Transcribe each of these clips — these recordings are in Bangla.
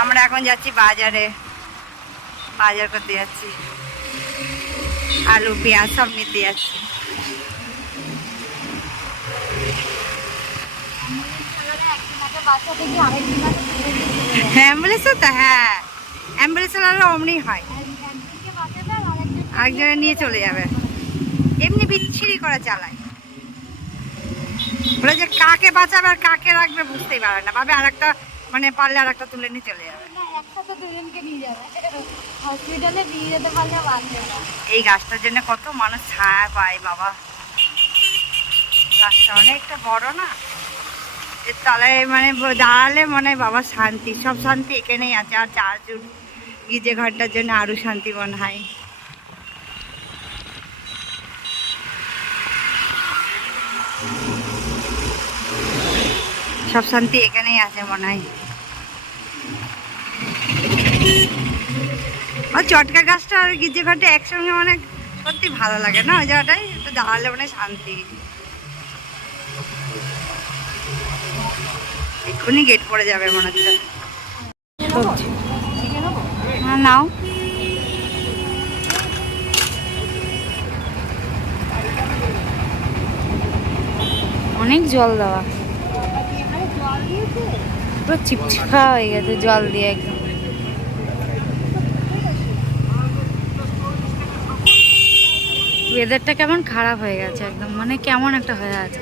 আমরা এখন যাচ্ছি বাজারে, বাজার করতে যাচ্ছি, আলু পেঁয়াজ সব নিতে যাচ্ছি। অ্যাম্বুলেন্সও তো, হ্যাঁ অ্যাম্বুলেন্স অমনি হয়, আরেকজনে নিয়ে চলে যাবে, এমনি বিচ্ছিরি করে চালায়। ওরা যে কাকে বাঁচাবে আর কাকে রাখবে বুঝতেই পারে না, ভাবে আর একটা মানে পারলে আর একটা তুলে নিয়ে চলে যাবে। এই গাছটার জন্য কত মানুষ ছায়া পায় বাবা, গাছটা অনেকটা বড় না, এর তলায় মানে দাঁড়ালে মনে হয় বাবা শান্তি, সব শান্তি এখানেই আছে। আর চার্জুর গিজে ঘরটার জন্য আরো শান্তি মনে হয়। সব শান্তি এখানেই আছে মনে হয়। আর চটকা গাছটা আর গিজে ঘরটা একসঙ্গে মানে সত্যি ভালো লাগে না, ওই জায়গাটায় একটু দাঁড়ালে মানে শান্তি। এক্ষুনি গেট পড়ে যাবে মনে হচ্ছে। হ্যাঁ নাও, অনেক জল দেওয়া, পুরো চিপচিপা হয়ে গেছে জল দিয়ে একদম। ওয়েদারটা কেমন খারাপ হয়ে গেছে একদম, মানে কেমন একটা হয়ে আছে।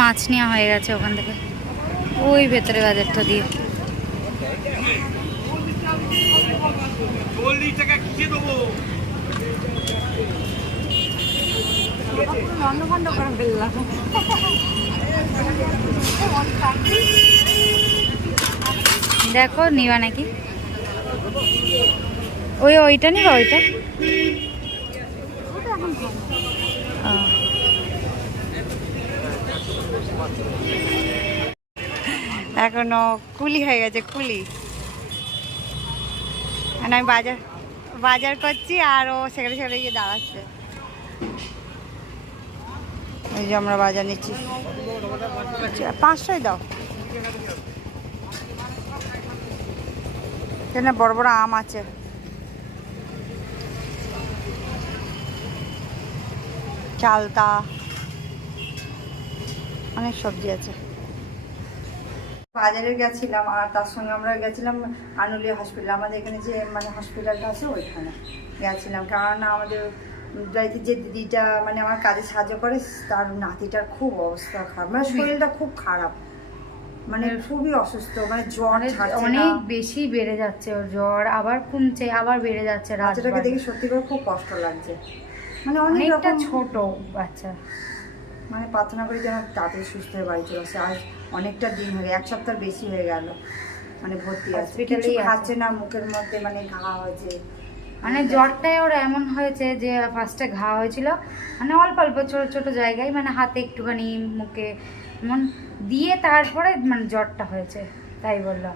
মাছ নেওয়া হয়ে গেছে ওখান থেকে, ওই ভেতরে বাজারটা দিয়ে। দেখো নিবা নাকি, ওইটা নিবা, ওইটা এখনো কুলি হয়ে গেছে, কুলি। আমি বাজার করছি আর ও সেখানে সেখানে গিয়ে দাঁড়াচ্ছে। এই যে আমরা বাজার নিচ্ছি, 500 দাও। এখানে বড় বড় আম আছে, চালতা, অনেক সবজি আছে। বাজারে গেছিলাম আর তার সঙ্গে আমরা গেছিলাম আনুলিয়া হসপিটাল, আমাদের এখানে যে মানে হসপিটালটা আছে ওইখানে গেছিলাম। কারণ আমাদের বাড়িতে যে দিদিটা মানে আমার কাজে সাহায্য করে, তার নাতিটার খুব অবস্থা খারাপ, মানে শরীরটা খুব খারাপ, মানে খুবই অসুস্থ, মানে জ্বর অনেক বেশি বেড়ে যাচ্ছে, ওর জ্বর আবার কমছে আবার বেড়ে যাচ্ছে। বাচ্চাটাকে দেখে সত্যি করে খুব কষ্ট লাগছে, মানে অনেকটা ছোট বাচ্চা, মানে প্রার্থনা করি যেন তাড়াতাড়ি সুস্থ হয়ে বাড়ি চলে আসে। আর অনেকটা দিন হয়ে, 1 সপ্তাহ বেশি হয়ে গেল মানে ভর্তি আছে, কিছু খাচ্ছে না, মুখের মধ্যে মানে ঘা হয়েছে। মানে জ্বরটাই ওর এমন হয়েছে যে ফার্স্টে ঘা হয়েছিল, মানে অল্প অল্প ছোট ছোট জায়গায়, মানে হাতে একটুখানি, মুখে এমন দিয়ে, তারপরে মানে জ্বরটা হয়েছে, তাই বললো।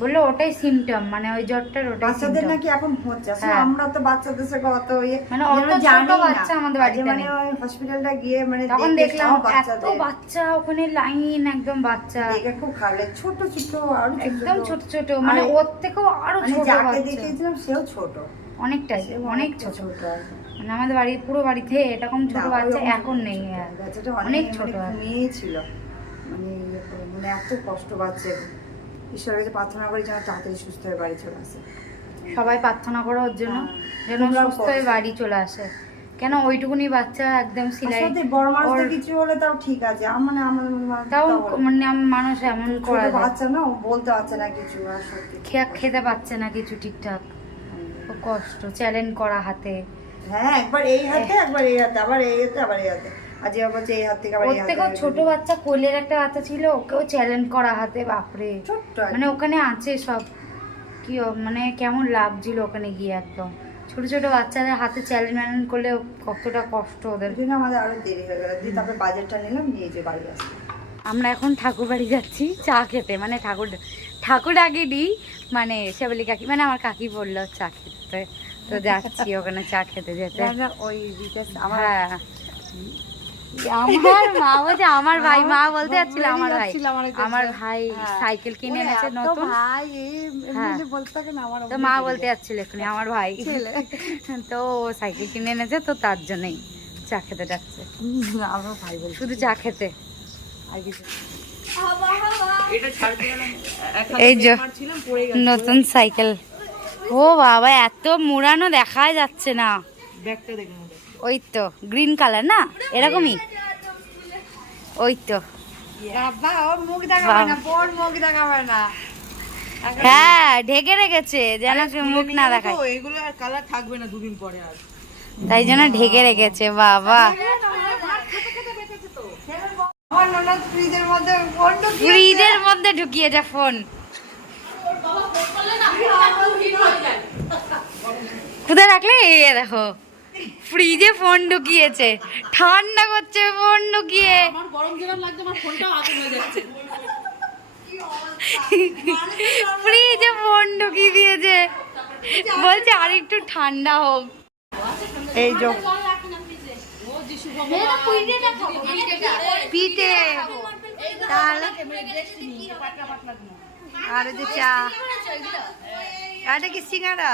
বললো ওটাই সিমটম, মানে ওই জ্বরটার ওটাই বাচ্চাদের নাকি এখন হচ্ছে। আমরা তো বাচ্চাদের সাথে অত মানে অত ছোট বাচ্চা আমাদের বাড়িতে মানে ওই হসপিটালটা গিয়ে মানে তখন দেখলাম এত বাচ্চা ওখানে লাইন, একদম বাচ্চা দেখে খুব খারাপ, ছোট ছোট আর একদম ছোট ছোট, মানে ওর থেকেও আরো ছোট যাকে দেখেছিলাম সেও ছোট, অনেকটাই অনেক ছোট। মানে আমাদের বাড়ির পুরো বাড়িতে এরকম ছোট বাচ্চা এখন নেই, অনেক ছোট মেয়ে ছিল, মানে মানে এত কষ্ট পাচ্ছে। ঈশ্বরের কাছে প্রার্থনা করি যেন তাড়াতাড়ি সুস্থ হয়ে বাড়ি চলে আসে। সবাই প্রার্থনা করো ওর জন্য, যেন সুস্থ হয়ে বাড়ি চলে আসে। কেন ওইটুকুনি বাচ্চা একদম সিলাই, বড় মানুষ কিছু হলে তাও ঠিক আছে, মানে আমার তাও মানে মানুষ এমন করা যায়, বাচ্চা না বলতে পারছে না কিছু, আর সত্যি খেতে পাচ্ছে না কিছু ঠিকঠাক, খুব কষ্ট, চ্যালেঞ্জ করা হাতে। হ্যাঁ, একবার এই হাতে একবার এই হাতে, আবার এই হাতে আবার এই হাতে, আজকে বলছে এই হাত থেকে আবার এই হাতে। ছোট বাচ্চা, কোলের একটা বাচ্চা ছিল, ওকেও চ্যালেঞ্জ করা হাতে, বাপরে। মানে ওখানে আছে সব, কি মানে কেমন লাগছিল ওখানে গিয়ে, একদম ছোট ছোট বাচ্চাদের হাতে চ্যালেঞ্জ করলে কতটা কষ্ট ওদের জন্য। আমাদের আরো দেরি হয়ে গেল, দিয়ে তারপরে বাজারটা নিলাম, নিয়ে যে বাড়ি আসলাম। আমরা এখন ঠাকুর বাড়ি যাচ্ছি চা খেতে, মানে ঠাকুর আগে দিই, মানে শেবলি কাকি, মানে আমার কাকি বললো চা খেতে, তো যাচ্ছি ওখানে চা খেতে যেতে। ওই হ্যাঁ আমার মা বলছে আমার ভাই, মা বলতে যাচ্ছিল আমার ভাই, যাচ্ছিল আমার কাছে। আমার ভাই হ্যাঁ। সাইকেল কিনে ওরে এনেছে এত নতুন। ভাই হ্যাঁ। এমনি বলতে থাকে না আমার তো মা বলতে যাচ্ছিল এক্ষুনি আমার ভাই তো ও সাইকেল কিনে এনেছে, তো তার জন্যই চা খেতে ডাকছে, আমার ভাই বলছে শুধু চা খেতে। আর কিছু এই যে নতুন সাইকেল, ও বাবা এত মুড়ানো দেখাই যাচ্ছে না। ওই তো গ্রিন কালার না, এরকমই ওই তো। বাবা ওর মুখ দেখাবে না, বোন মুখ দেখাবে না। হ্যাঁ ঢেকে রেখেছে যেন মুখ না দেখায়, এগুলো আর কালার থাকবে না দুদিন পরে আর। তাই জন্য ঢেকে রেখেছে। বাবা আমার ননদ ফ্রিজের মধ্যে ফোন ঢুকিয়ে ফ্রিজের মধ্যে ঢুকিয়েছে ফোন। কোথায় রাখলে? এই দেখো ফ্রিজে ফোন ঢুকিয়েছে, ঠান্ডা করছে ফোন ঢুকিয়ে। আমার গরম যেরকম লাগছে আমার ফোনটাও আগুন হয়ে যাচ্ছে। ফ্রিজে ফোন ঢুকিয়ে দিয়েছে, বলছে আর একটু ঠান্ডা হোক। এই যে পিঠে তাহলে আর এই যে চা, আর এটা কি সিঙ্গারা?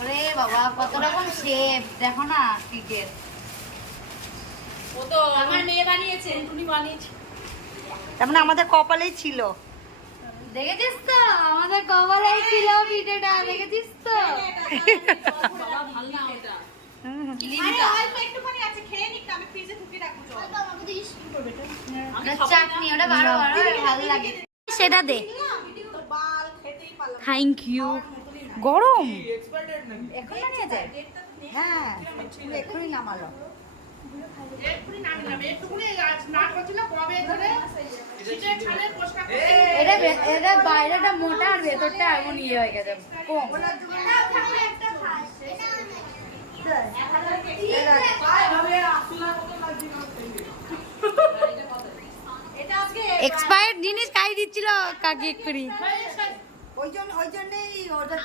ওরে বাবা কত রকম শেপ দেখো না পিঠের। ও তো আমার মেয়ে বানিয়েছে, টুনি বানিয়েছে। তার মানে আমাদের কপালেই ছিল। দেখেছিস তো আমাদের কপালে ছিল পিঠেটা, দেখেছিস তো? বাবা ভালো না ওটা। চাটনি ওটা বারো বারো ভালো লাগে, সেটা দে। Thank you. গরম এখন বানিয়েছে? হ্যাঁ এক্ষুনি নামালো। এটা এটা বাইরেটা মোটা আর ভেতরটা এমন ইয়ে হয়ে গেছে কম। এক্সপায়ার্ড জিনিস খাই দিচ্ছিল কাকি এক্ষুনি। ওই জন্যই ওটা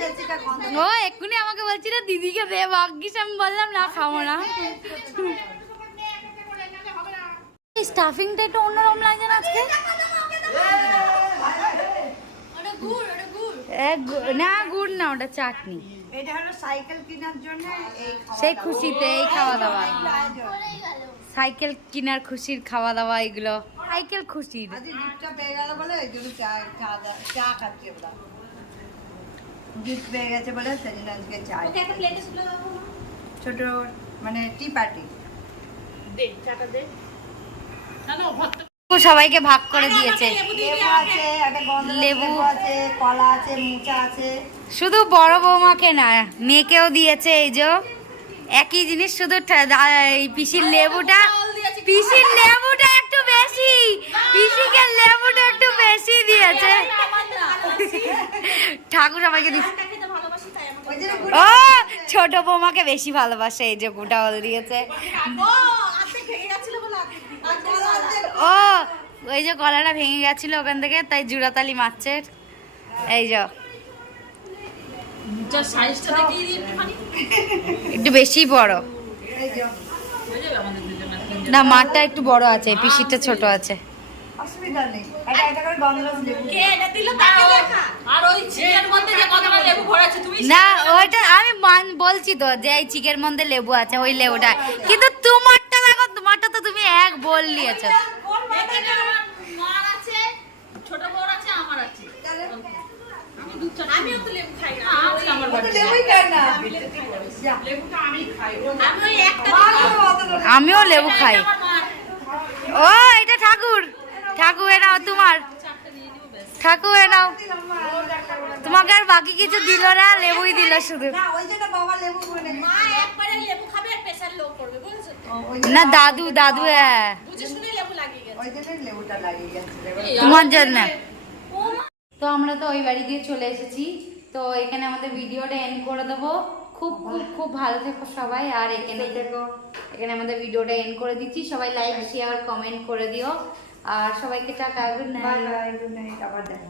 তেলচিটা গন্ধ। ও এক্ষুনি আমাকে বলছিল দিদিকে দে, ভাগ্যিস আমি বললাম না খাবো না। স্টাফিংটা একটু অন্যরকম লাগছে না আজকে। না গুড় না, ওটা চাটনি। এটা হলো সাইকেল কেনার জন্য এই সেই খুশিতে এই খাওয়া দাওয়া, আয়োজন। সাইকেল কেনার খুশির খাওয়া দাওয়া এগুলো, সাইকেল খুশির। আজ গিফটটা পেয়ে গেল বলে ওই জন্য চা খাচ্ছি ওরা। গিফট পেয়ে গেছে বলে সেই জন্য আজকে চা। ছোট মানে টি পার্টি। দে চাটা দে। জানো ভর্তা সবাইকে ভাগ করে দিয়েছে। লেবু আছে, একটা গন্ধরাজ লেবু। লেবু আছে, কলা আছে, মোচা আছে। শুধু বড় বৌমাকে না মেয়েকেও দিয়েছে। এই যে একই জিনিস, শুধু এই পিসির লেবুটা, পিসির লেবুটা একটু বেশি, পিসিকে লেবুটা একটু বেশি দিয়েছে। ঠাকুর সবাইকে দিচ্ছে। ওই জন্য ও ছোট বৌমাকে বেশি ভালোবাসে, এই যে গোটা হল দিয়েছে। ও ওই যে গলাটা ভেঙে গেছিল ওখান থেকে, তাই জুড়াতালি মারছে। এই যে যা সাইজটা দেখিয়ে দিই একটুখানি। একটু বেশি বড় এই যে হয়ে যাবে আমাদের দুজনের। না, মারটা একটু বড় আছে, পিসিটা ছোট আছে। অসুবিধা নেই। একটা করে গন্ধরাজ লেবু। কে এটা দিল তাকে দেখা। আর ওই চিকের মধ্যে যে কতটা লেবু ভরেছে তুমি না ওইটা আমি বলছি তো যে এই চিকের মধ্যে লেবু আছে, ওই লেবুটা। কিন্তু তোমারটা দেখো, তোমারটা তো তুমি এক বল নিয়েছো। মার আছে, ছোট বড় আছে, আমার আছে। আমি দুধ চা, আমিও তো লেবু খাই না। আছে আমার ও তো বাড়িতে। লেবুই খায় না। যা। লেবুটা আমি খাই। আমি ওই একটা আমিও লেবু খাই। আমার মার ও এটা ঠাকুর, ঠাকুর এনাও তোমার, ঠাকুর এনাও। তোমাকে আর বাকি কিছু দিল না, লেবুই দিল শুধু। না ওই জন্য বাবা লেবু মানে মা একবারে লেবু খাবে আর প্রেসার লো করবে, বুঝেছো তো? ওই জন্য না দাদু, দাদু হ্যাঁ বুঝে শুনে লেবু লাগিয়ে গেছে। ওই জন্য লেবুটা লাগিয়ে গেছে। তোমার জন্য। তো আমরা তো ওই বাড়ি দিয়ে চলে এসেছি, তো এখানে আমাদের ভিডিওটা এন্ড করে দেবো। খুব খুব খুব ভালো থেকো সবাই, আর এখানে আমাদের ভিডিওটা এন্ড করে দিচ্ছি। সবাই লাইক শেয়ার কমেন্ট করে দিও, আর সবাইকে tata, good bye night. Bye, good night, আবার দেখা।